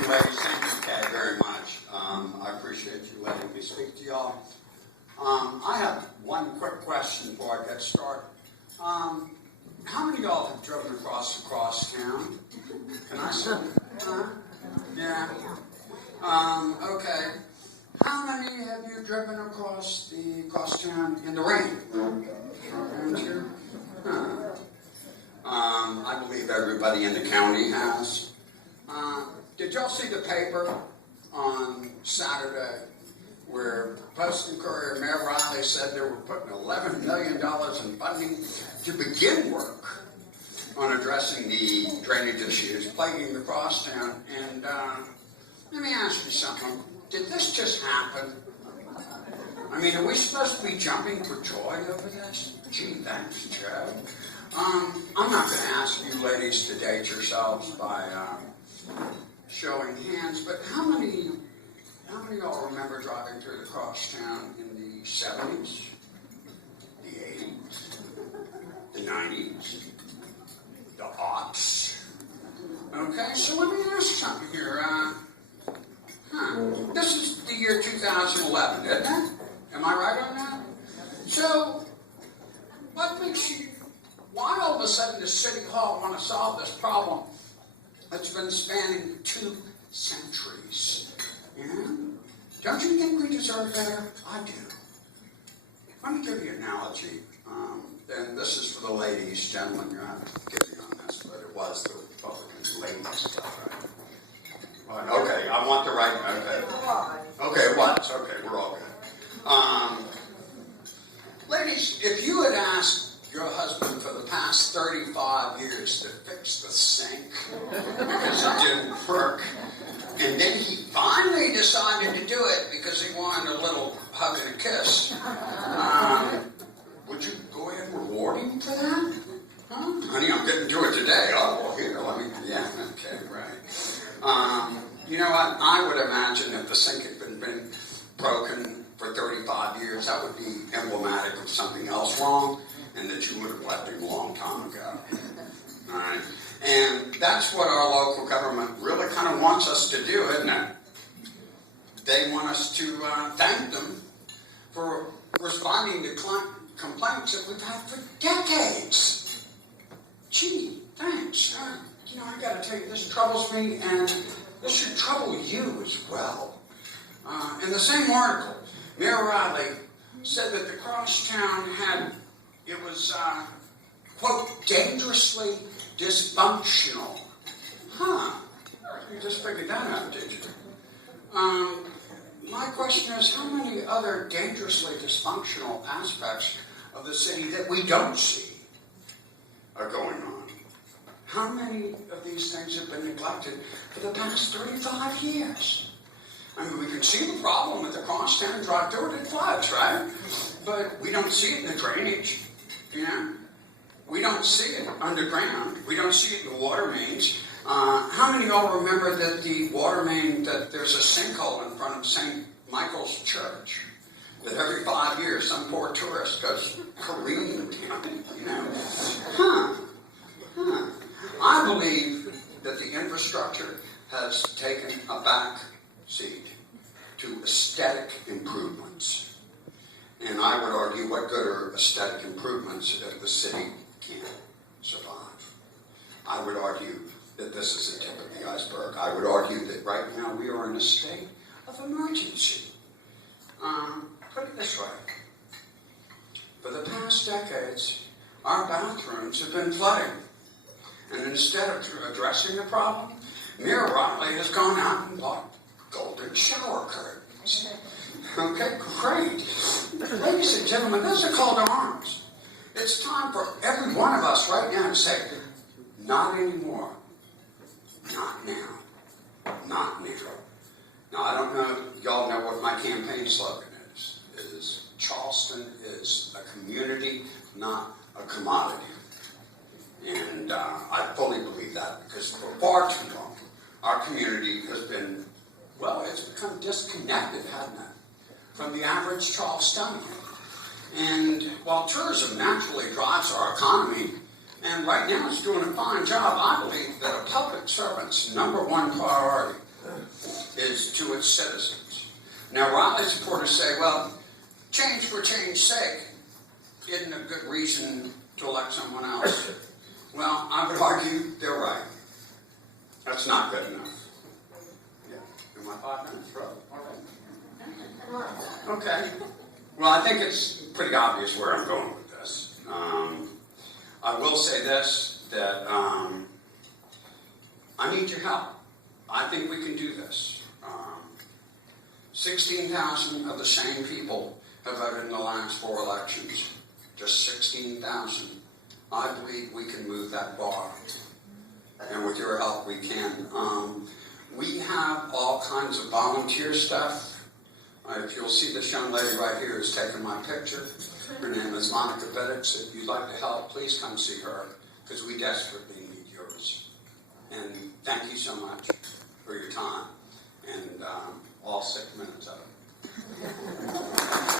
you, ladies. Thank you, Kay, very much. I appreciate you letting me speak to y'all. I have one quick question before I get started. How many of y'all have driven across town? Can I say? Yeah. Okay. How many have you driven across town in the rain? Haven't you? I believe everybody in the county has. Did y'all see the paper on Saturday where Post and Courier Mayor Riley said they were putting $11 million in funding to begin work on addressing the drainage issues plaguing the crosstown? And let me ask you something. Did this just happen? I mean, are we supposed to be jumping for joy over this? Gee, thanks, Joe. I'm not going to ask you ladies to date yourselves by showing hands, but how many of y'all remember driving through the crosstown in the 70s, the 80s, the 90s, the aughts? Okay, so let me ask something here. This is the year 2011, isn't it? Am I right on that? So, what makes you, why all of a sudden does City Hall want to solve this problem that's been spanning 2 centuries? Yeah? Don't you think we deserve better? I do. Let me give you an analogy. And this is for the ladies. Gentlemen, you're not giving on this, but it was the Republican ladies stuff, right? Okay, I want the right. Okay, it was. Okay, we're all good. Ladies, if you had asked your husband for the past 35 years to fix the sink because it didn't work, and then he finally decided to do it because he wanted a little hug and a kiss, would you go ahead and reward him for that? Huh? Honey, I'm getting to it today. Oh, well, here, let me, yeah, okay, right. You know what? I would imagine if the sink had been broken for 35 years, that would be emblematic of something else wrong, and that you would have left him a long time ago. All right? And that's what our local government really kind of wants us to do, isn't it? They want us to thank them for responding to complaints that we've had for decades. Gee, thanks. I got to tell you, this troubles me, and this should trouble you as well. In the same article, Mayor Riley said that the crosstown was, quote, dangerously dysfunctional. You just figured that out, did you? My question is, how many other dangerously dysfunctional aspects of the city that we don't see are going on? How many of these things have been neglected for the past 35 years? I mean, we can see the problem with the crosstown and drive through it, it floods, right? But we don't see it in the drainage, you know? We don't see it underground. We don't see it in the water mains. How many of y'all remember that the water main, that there's a sinkhole in front of St. Michael's Church? That every 5 years some poor tourist goes careening down it, you know? I believe that the infrastructure has taken a back seat to aesthetic improvements. And I would argue, what good are aesthetic improvements if the city can't survive? I would argue that this is the tip of the iceberg. I would argue that right now we are in a state of emergency. Put it this way. For the past decades, our bathrooms have been flooding. And instead of addressing the problem, Mayor Riley has gone out and bought golden shower curtains. Okay, great. Ladies and gentlemen, this is a call to arms. It's time for every one of us right now to say, not anymore. Not now. Not now. Now, I don't know if y'all know what my campaign slogan is. It is, Charleston is a community, not a commodity. And I fully believe that, because for far too long, our community has been, well, it's become disconnected, hasn't it, from the average Charlestonian. And while tourism naturally drives our economy, and right now it's doing a fine job, I believe that a public servant's number one priority is to its citizens. Now, Raleigh supporters say, well, change for change's sake isn't a good reason to elect someone else. Well, I would argue they're right. That's not good enough. Yeah. Am I 5 minutes, bro? All right. Okay. Well, I think it's pretty obvious where I'm going with this. I will say this, that I need your help. I think we can do this. 16,000 of the same people have voted in the last 4 elections. Just 16,000. I believe we can move that bar. And with your help, we can. We have all kinds of volunteer stuff. If you'll see this young lady right here who's taking my picture. Her name is Monica Vittix. If you'd like to help, please come see her, because we desperately need yours. And thank you so much for your time, and all 6 minutes of it.